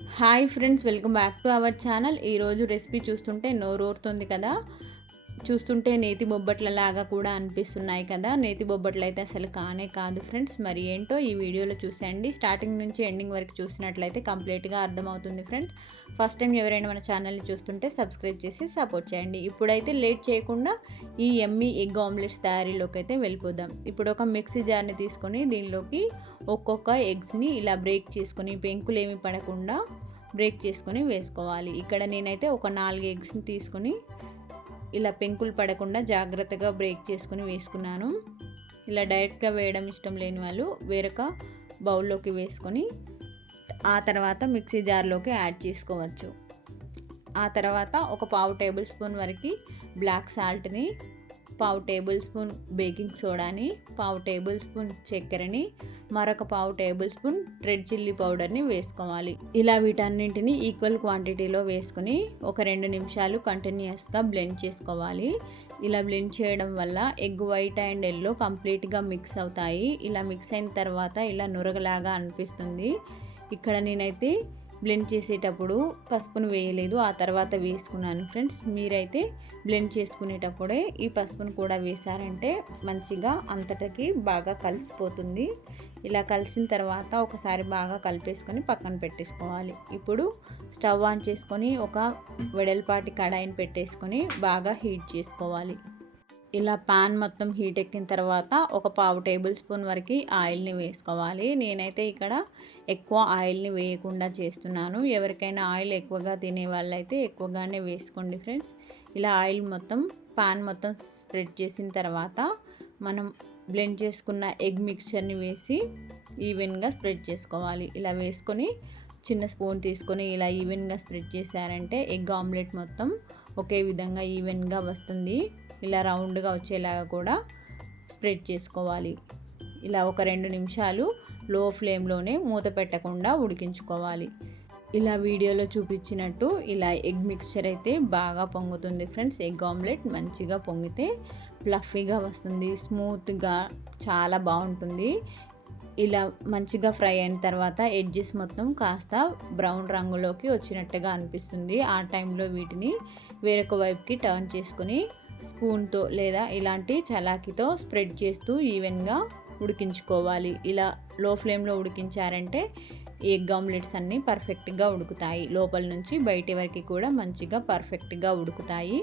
Hi friends, welcome back to our channel. ఈరోజు recipe చూస్తుంటే నోరూరుతుంది కదా. చూస్తుంటే నేతి బొబ్బట్లలాగా కూడా అనిపిస్తున్నాయి కదా. నేతి బొబ్బట్లు అయితే అసలు కానే కాదు ఫ్రెండ్స్. మరి ఏంటో ఈ వీడియోలో చూసేయండి. స్టార్టింగ్ నుంచి ఎండింగ్ వరకు చూసినట్లయితే కంప్లీట్గా అర్థమవుతుంది ఫ్రెండ్స్. ఫస్ట్ టైం ఎవరైనా మన ఛానల్ని చూస్తుంటే సబ్స్క్రైబ్ చేసి సపోర్ట్ చేయండి. ఇప్పుడైతే లేట్ చేయకుండా ఈ ఎమ్మీ ఎగ్ ఆమ్లెట్స్ తయారీలోకి అయితే వెళ్ళిపోదాం. ఇప్పుడు ఒక మిక్సీ జార్ని తీసుకొని దీనిలోకి ఒక్కొక్క ఎగ్స్ని ఇలా బ్రేక్ చేసుకొని పెంకులు ఏమి పడకుండా బ్రేక్ చేసుకొని వేసుకోవాలి. ఇక్కడ నేనైతే ఒక 4 ఎగ్స్ని తీసుకొని ఇలా పెంకులు పడకుండా జాగ్రత్తగా బ్రేక్ చేసుకుని వేసుకున్నాను. ఇలా డైరెక్ట్గా వేయడం ఇష్టం లేని వాళ్ళు వేరొక బౌల్లోకి వేసుకొని ఆ తర్వాత మిక్సీ జార్లోకి యాడ్ చేసుకోవచ్చు. ఆ తర్వాత ఒక 1/2 టేబుల్ స్పూన్ వరకు బ్లాక్ సాల్ట్ని, 1/2 టేబుల్ స్పూన్ బేకింగ్ సోడాని, 1/2 టేబుల్ స్పూన్ చక్కెరని, మరొక 1/2 టేబుల్ స్పూన్ రెడ్ చిల్లీ పౌడర్ని వేసుకోవాలి. ఇలా వీటన్నింటినీ ఈక్వల్ క్వాంటిటీలో వేసుకొని ఒక 2 నిమిషాలు కంటిన్యూస్గా బ్లెండ్ చేసుకోవాలి. ఇలా బ్లెండ్ చేయడం వల్ల ఎగ్ వైట్ అండ్ ఎల్లో కంప్లీట్గా మిక్స్ అవుతాయి. ఇలా మిక్స్ అయిన తర్వాత ఇలా నురగలాగా అనిపిస్తుంది. ఇక్కడ నేనైతే బ్లెండ్ చేసేటప్పుడు పసుపును వేయలేదు, ఆ తర్వాత వేసుకున్నాను ఫ్రెండ్స్. మీరైతే బ్లెండ్ చేసుకునేటప్పుడే ఈ పసుపును కూడా వేసారంటే మంచిగా అంతటికి బాగా కలిసిపోతుంది. ఇలా కలిసిన తర్వాత ఒకసారి బాగా కలిపేసుకొని పక్కన పెట్టేసుకోవాలి. ఇప్పుడు స్టవ్ ఆన్ చేసుకొని ఒక వెడల్పాటి కడాయిని పెట్టేసుకొని బాగా హీట్ చేసుకోవాలి. ఇలా పాన్ మొత్తం హీట్ ఎక్కిన తర్వాత ఒక 1/2 టేబుల్ స్పూన్ వరకు ఆయిల్ని వేసుకోవాలి. నేనైతే ఇక్కడ ఎక్కువ ఆయిల్ని వేయకుండా చేస్తున్నాను. ఎవరికైనా ఆయిల్ ఎక్కువగా తినే వాళ్ళైతే ఎక్కువగానే వేసుకోండి ఫ్రెండ్స్. ఇలా ఆయిల్ మొత్తం పాన్ మొత్తం స్ప్రెడ్ చేసిన తర్వాత మనం బ్లెండ్ చేసుకున్న ఎగ్ మిక్చర్ని వేసి ఈవెన్గా స్ప్రెడ్ చేసుకోవాలి. ఇలా వేసుకొని చిన్న స్పూన్ తీసుకొని ఇలా ఈవెన్గా స్ప్రెడ్ చేశారంటే ఎగ్ ఆమ్లెట్ మొత్తం ఒకే విధంగా ఈవెన్గా వస్తుంది. ఇలా రౌండ్గా వచ్చేలాగా కూడా స్ప్రెడ్ చేసుకోవాలి. ఇలా ఒక 2 నిమిషాలు లో ఫ్లేమ్లోనే మూత పెట్టకుండా ఉడికించుకోవాలి. ఇలా వీడియోలో చూపించినట్టు ఇలా ఎగ్ మిక్చర్ అయితే బాగా పొంగుతుంది ఫ్రెండ్స్. ఎగ్ ఆమ్లెట్ మంచిగా పొంగితే ఫ్లఫీగా వస్తుంది, స్మూత్గా చాలా బాగుంటుంది. ఇలా మంచిగా ఫ్రై అయిన తర్వాత ఎడ్జెస్ మొత్తం కాస్త బ్రౌన్ రంగులోకి వచ్చినట్టుగా అనిపిస్తుంది. ఆ టైంలో వీటిని వేరొక వైపుకి టర్న్ చేసుకొని స్పూన్తో లేదా ఇలాంటి చలాకీతో స్ప్రెడ్ చేస్తూ ఈవెన్గా ఉడికించుకోవాలి. ఇలా లో ఫ్లేమ్లో ఉడికించారంటే ఎగ్ ఆమ్లెట్స్ అన్నీ పర్ఫెక్ట్గా ఉడుకుతాయి. లోపల నుంచి బయటి వరకు కూడా మంచిగా పర్ఫెక్ట్గా ఉడుకుతాయి.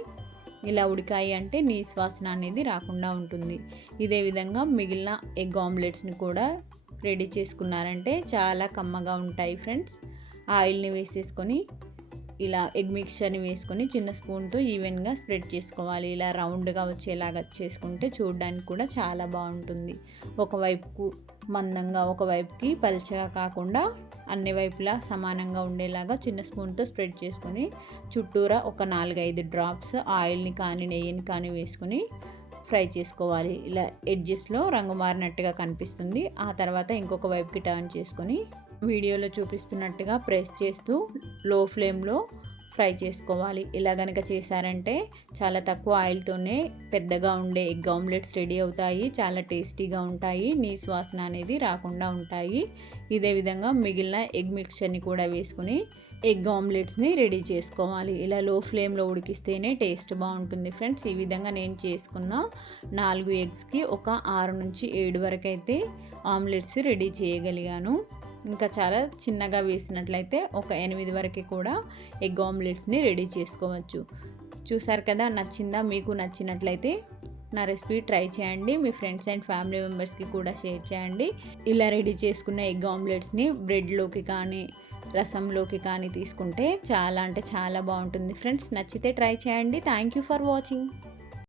ఇలా ఉడికాయి అంటే నీసు వాసన అనేది రాకుండా ఉంటుంది. ఇదే విధంగా మిగిలిన ఎగ్ ఆమ్లెట్స్ని కూడా రెడీ చేసుకున్నారంటే చాలా కమ్మగా ఉంటాయి ఫ్రెండ్స్. ఆయిల్ని వేసేసుకొని ఇలా ఎగ్ మిక్చర్ని వేసుకొని చిన్న స్పూన్తో ఈవెన్గా స్ప్రెడ్ చేసుకోవాలి. ఇలా రౌండ్గా వచ్చేలాగా చేసుకుంటే చూడడానికి కూడా చాలా బాగుంటుంది. ఒకవైపుకు మందంగా ఒకవైపుకి పల్చగా కాకుండా అన్ని వైపులా సమానంగా ఉండేలాగా చిన్న స్పూన్తో స్ప్రెడ్ చేసుకొని చుట్టూరా ఒక 4-5 డ్రాప్స్ ఆయిల్ని కానీ నెయ్యిని కానీ వేసుకొని ఫ్రై చేసుకోవాలి. ఇలా ఎడ్జెస్లో రంగు మారినట్టుగా కనిపిస్తుంది. ఆ తర్వాత ఇంకొక వైపుకి టర్న్ చేసుకొని వీడియోలో చూపిస్తున్నట్టుగా ప్రెస్ చేస్తూ లో ఫ్లేమ్లో ఫ్రై చేసుకోవాలి. ఇలా కనుక చేశారంటే చాలా తక్కువ ఆయిల్తోనే పెద్దగా ఉండే ఎగ్ ఆమ్లెట్స్ రెడీ అవుతాయి. చాలా టేస్టీగా ఉంటాయి, నీసు వాసన అనేది రాకుండా ఉంటాయి. ఇదే విధంగా మిగిలిన ఎగ్ మిక్చర్ని కూడా వేసుకుని ఎగ్ ఆమ్లెట్స్ని రెడీ చేసుకోవాలి. ఇలా లో ఫ్లేమ్లో ఉడికిస్తేనే టేస్ట్ బాగుంటుంది ఫ్రెండ్స్. ఈ విధంగా నేను చేసుకున్న 4 ఎగ్స్కి ఒక 6 నుంచి 7 వరకు అయితే ఆమ్లెట్స్ రెడీ చేయగలిగాను. ఇంకా చాలా చిన్నగా వేసినట్లయితే ఒక 8 వరకు కూడా ఎగ్ ఆమ్లెట్స్ని రెడీ చేసుకోవచ్చు. చూసారు కదా, నచ్చిందా? మీకు నచ్చినట్లయితే నా రెసిపీ ట్రై చేయండి. మీ ఫ్రెండ్స్ అండ్ ఫ్యామిలీ మెంబర్స్కి కూడా షేర్ చేయండి. ఇలా రెడీ చేసుకున్న ఎగ్ ఆమ్లెట్స్ని బ్రెడ్లోకి కానీ రసంలోకి కానీ తీసుకుంటే చాలా అంటే చాలా బాగుంటుంది ఫ్రెండ్స్. నచ్చితే ట్రై చేయండి. Thank you for watching.